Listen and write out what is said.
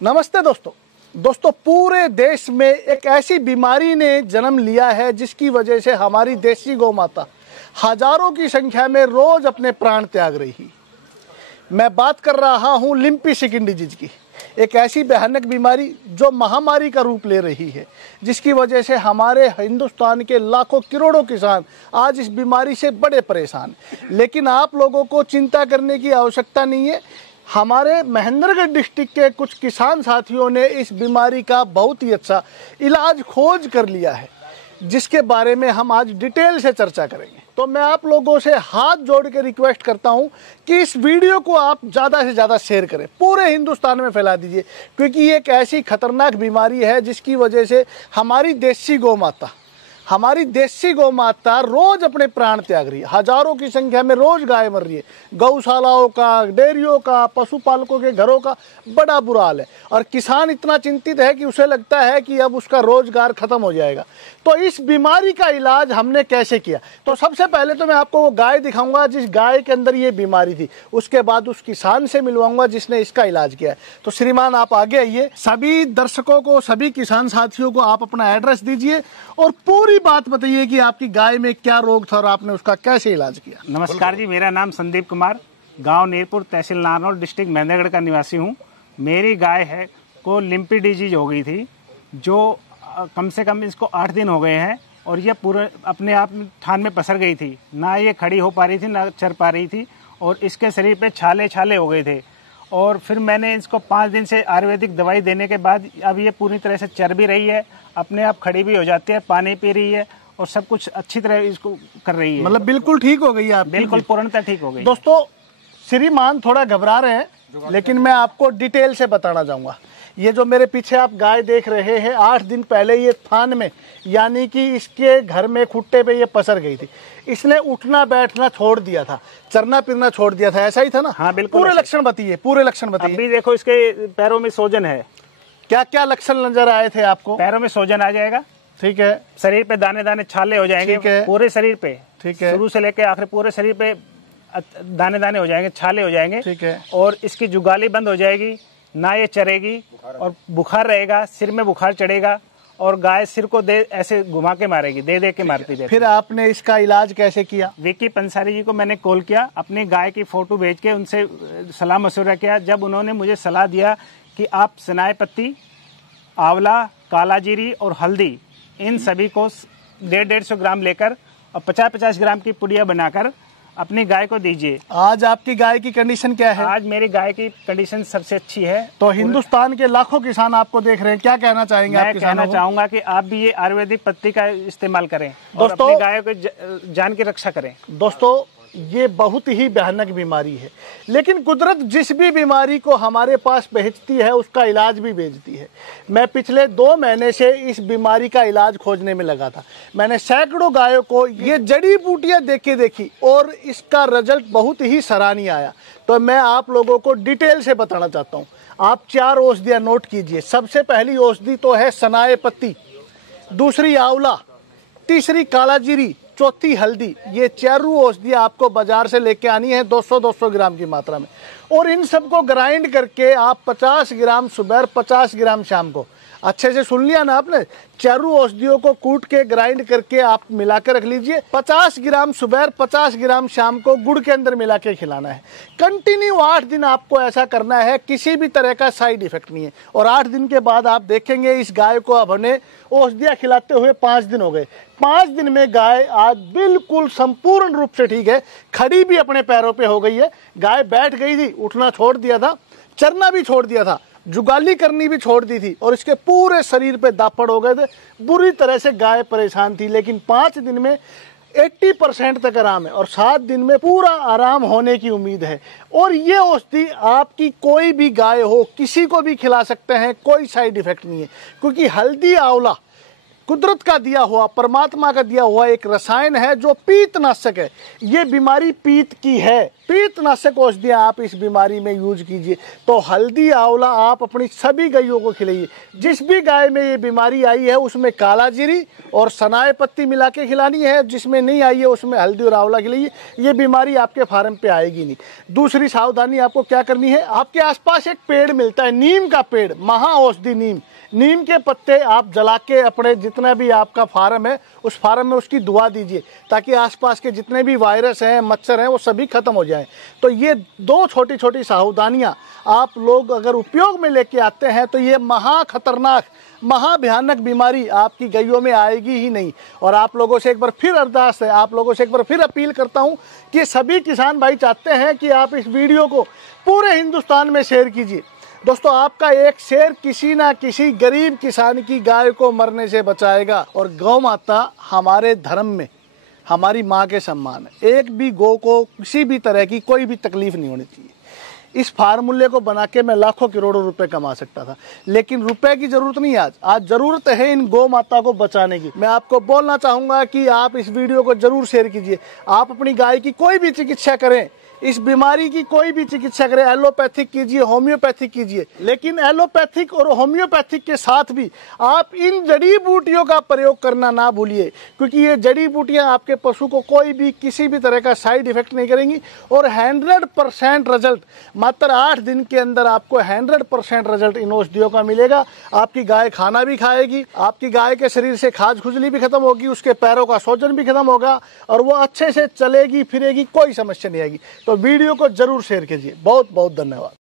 नमस्ते दोस्तों, पूरे देश में एक ऐसी बीमारी ने जन्म लिया है जिसकी वजह से हमारी देसी गौ माता हजारों की संख्या में रोज अपने प्राण त्याग रही। मैं बात कर रहा हूं लिम्पी स्किन डिजीज की, एक ऐसी भयानक बीमारी जो महामारी का रूप ले रही है, जिसकी वजह से हमारे हिंदुस्तान के लाखों करोड़ों किसान आज इस बीमारी से बड़े परेशान। लेकिन आप लोगों को चिंता करने की आवश्यकता नहीं है। हमारे महेंद्रगढ़ डिस्ट्रिक्ट के कुछ किसान साथियों ने इस बीमारी का बहुत ही अच्छा इलाज खोज कर लिया है, जिसके बारे में हम आज डिटेल से चर्चा करेंगे। तो मैं आप लोगों से हाथ जोड़ के रिक्वेस्ट करता हूं कि इस वीडियो को आप ज़्यादा से ज़्यादा शेयर करें, पूरे हिंदुस्तान में फैला दीजिए, क्योंकि ये एक ऐसी खतरनाक बीमारी है जिसकी वजह से हमारी देसी गौ माता रोज अपने प्राण त्याग रही है। हजारों की संख्या में रोज गाय मर रही है। गौशालाओं का, डेयरियों का, पशुपालकों के घरों का बड़ा बुरा हाल है और किसान इतना चिंतित है कि उसे लगता है कि अब उसका रोजगार खत्म हो जाएगा। तो इस बीमारी का इलाज हमने कैसे किया, तो सबसे पहले तो मैं आपको वो गाय दिखाऊंगा जिस गाय के अंदर ये बीमारी थी, उसके बाद उस किसान से मिलवाऊंगा जिसने इसका इलाज किया है। तो श्रीमान आप आगे आइए। सभी दर्शकों को, सभी किसान साथियों को आप अपना एड्रेस दीजिए और पूरी बात बताइए कि आपकी गाय में क्या रोग था और आपने उसका कैसे इलाज किया। नमस्कार जी, मेरा नाम संदीप कुमार, गांव नीरपुर, तहसील नारनौल, डिस्ट्रिक्ट महेंद्रगढ़ का निवासी हूं। मेरी गाय है को लिम्पी डिजीज हो गई थी, जो कम से कम इसको 8 दिन हो गए हैं और ये पूरे अपने आप थान में पसर गई थी। ना ये खड़ी हो पा रही थी, ना चर पा रही थी और इसके शरीर पे छाले हो गए थे। और फिर मैंने इसको 5 दिन से आयुर्वेदिक दवाई देने के बाद अब ये पूरी तरह से चर भी रही है, अपने आप खड़ी भी हो जाती है, पानी पी रही है और सब कुछ अच्छी तरह इसको कर रही है। मतलब बिल्कुल ठीक हो गई आप? बिल्कुल पूर्णतः ठीक हो गई। दोस्तों, श्रीमान थोड़ा घबरा रहे हैं, लेकिन मैं आपको डिटेल से बताना चाहूंगा। ये जो मेरे पीछे आप गाय देख रहे हैं, 8 दिन पहले ये थान में, यानी कि इसके घर में खुट्टे पे ये पसर गई थी। इसने उठना बैठना छोड़ दिया था, चरना फिरना छोड़ दिया था, ऐसा ही था ना? हाँ बिल्कुल। पूरे लक्षण बताइए, पूरे लक्षण बताइए। अभी देखो इसके पैरों में सोजन है। क्या क्या लक्षण नजर आए थे आपको? पैरों में सोजन आ जाएगा, ठीक है। शरीर पे दाने दाने छाले हो जाएंगे, पूरे शरीर पे, ठीक है, शुरू से लेकर आखिर पूरे शरीर पे दाने दाने हो जाएंगे, छाले हो जाएंगे, ठीक है। और इसकी जुगाली बंद हो जाएगी, ना ये चरेगी और बुखार रहेगा, सिर में बुखार चढ़ेगा और गाय सिर को ऐसे घुमा के मारेगी, दे के मारती रहती। फिर आपने इसका इलाज कैसे किया? विकी पंसारी जी को मैंने कॉल किया, अपनी गाय की फोटो भेज के उनसे सलाह मशवरा किया। जब उन्होंने मुझे सलाह दिया कि आप सनाए पत्ती, आंवला, कालाजीरी और हल्दी, इन सभी को 150-150 ग्राम लेकर और 50-50 ग्राम की पुड़िया बनाकर अपनी गाय को दीजिए। आज आपकी गाय की कंडीशन क्या है? आज मेरी गाय की कंडीशन सबसे अच्छी है। तो हिंदुस्तान के लाखों किसान आपको देख रहे हैं, क्या कहना चाहेंगे आप किसानों को? मैं कहना चाहूंगा कि आप भी ये आयुर्वेदिक पत्ती का इस्तेमाल करें और अपनी गाय को जान की रक्षा करें। दोस्तों, ये बहुत ही भयानक बीमारी है, लेकिन कुदरत जिस भी बीमारी को हमारे पास भेजती है उसका इलाज भी भेजती है। मैं पिछले 2 महीने से इस बीमारी का इलाज खोजने में लगा था। मैंने सैकड़ों गायों को ये जड़ी बूटियां देखी और इसका रिजल्ट बहुत ही सराहनीय आया। तो मैं आप लोगों को डिटेल से बताना चाहता हूँ। आप 4 औषधियाँ नोट कीजिए। सबसे पहली औषधि तो है सनाए पत्ती, दूसरी आंवला, तीसरी कालाजीरी, चौथी हल्दी। ये 4 औषधियाँ आपको बाजार से लेके आनी है 200-200 ग्राम की मात्रा में, और इन सबको ग्राइंड करके आप 50 ग्राम सुबह, 50 ग्राम शाम को, अच्छे से सुन लिया ना आपने, 4 औषधियों को कूट के ग्राइंड करके आप मिला के रख लीजिए। 50 ग्राम सुबह, 50 ग्राम शाम को गुड़ के अंदर मिला के खिलाना है। कंटिन्यू 8 दिन आपको ऐसा करना है, किसी भी तरह का साइड इफेक्ट नहीं है। और 8 दिन के बाद आप देखेंगे इस गाय को अब हमने औषधियाँ खिलाते हुए 5 दिन हो गए। 5 दिन में गाय आज बिल्कुल संपूर्ण रूप से ठीक है, खड़ी भी अपने पैरों पे हो गई है। गाय बैठ गई थी, उठना छोड़ दिया था, चरना भी छोड़ दिया था, जुगाली करनी भी छोड़ दी थी और इसके पूरे शरीर पे दापड़ हो गए थे। बुरी तरह से गाय परेशान थी, लेकिन 5 दिन में 80% तक आराम है और 7 दिन में पूरा आराम होने की उम्मीद है। और ये औषधि आपकी कोई भी गाय हो, किसी को भी खिला सकते हैं, कोई साइड इफेक्ट नहीं है, क्योंकि हल्दी, आंवला कुदरत का दिया हुआ, परमात्मा का दिया हुआ एक रसायन है जो पीतनाशक है। ये बीमारी पीत की है, पीतनाशक औषधियाँ आप इस बीमारी में यूज कीजिए। तो हल्दी आंवला आप अपनी सभी गायों को खिलाइए। जिस भी गाय में ये बीमारी आई है उसमें काला जीरी और सनाए पत्ती मिला के खिलानी है, जिसमें नहीं आई है उसमें हल्दी और आंवला खिलाइए। ये बीमारी आपके फार्म पे आएगी नहीं। दूसरी सावधानी आपको क्या करनी है, आपके आसपास एक पेड़ मिलता है, नीम का पेड़, महा औषधि नीम के पत्ते आप जला के अपने जितना भी आपका फार्म है उस फार्म में उसकी दुआ दीजिए, ताकि आसपास के जितने भी वायरस हैं, मच्छर हैं, वो सभी खत्म हो जाएं। तो ये दो छोटी छोटी सावधानियां आप लोग अगर उपयोग में लेके आते हैं तो ये महा खतरनाक, महा भयानक बीमारी आपकी गायों में आएगी ही नहीं। और आप लोगों से एक बार फिर अरदास है, आप लोगों से एक बार फिर अपील करता हूं कि सभी किसान भाई चाहते हैं कि आप इस वीडियो को पूरे हिंदुस्तान में शेयर कीजिए। दोस्तों, आपका एक शेयर किसी ना किसी गरीब किसान की गाय को मरने से बचाएगा। और गौ माता हमारे धर्म में हमारी माँ के सम्मान है। एक भी गौ को किसी भी तरह की कोई भी तकलीफ नहीं होनी चाहिए। इस फार्मूले को बना के मैं लाखों करोड़ों रुपए कमा सकता था, लेकिन रुपए की जरूरत नहीं है। आज जरूरत है इन गौ माता को बचाने की। मैं आपको बोलना चाहूँगा कि आप इस वीडियो को जरूर शेयर कीजिए। आप अपनी गाय की कोई भी चिकित्सा करें, इस बीमारी की कोई भी चिकित्सा करें, एलोपैथिक कीजिए, होम्योपैथिक कीजिए, लेकिन एलोपैथिक और होम्योपैथिक के साथ भी आप इन जड़ी बूटियों का प्रयोग करना ना भूलिए, क्योंकि ये जड़ी बूटियां आपके पशु को कोई भी किसी भी तरह का साइड इफेक्ट नहीं करेंगी। और 100% रिजल्ट, मात्र 8 दिन के अंदर आपको 100% रिजल्ट इन औषधियों का मिलेगा। आपकी गाय खाना भी खाएगी, आपकी गाय के शरीर से खाज खुजली भी खत्म होगी, उसके पैरों का सोजन भी खत्म होगा और वो अच्छे से चलेगी फिरेगी, कोई समस्या नहीं आएगी। तो वीडियो को जरूर शेयर कीजिए। बहुत बहुत धन्यवाद।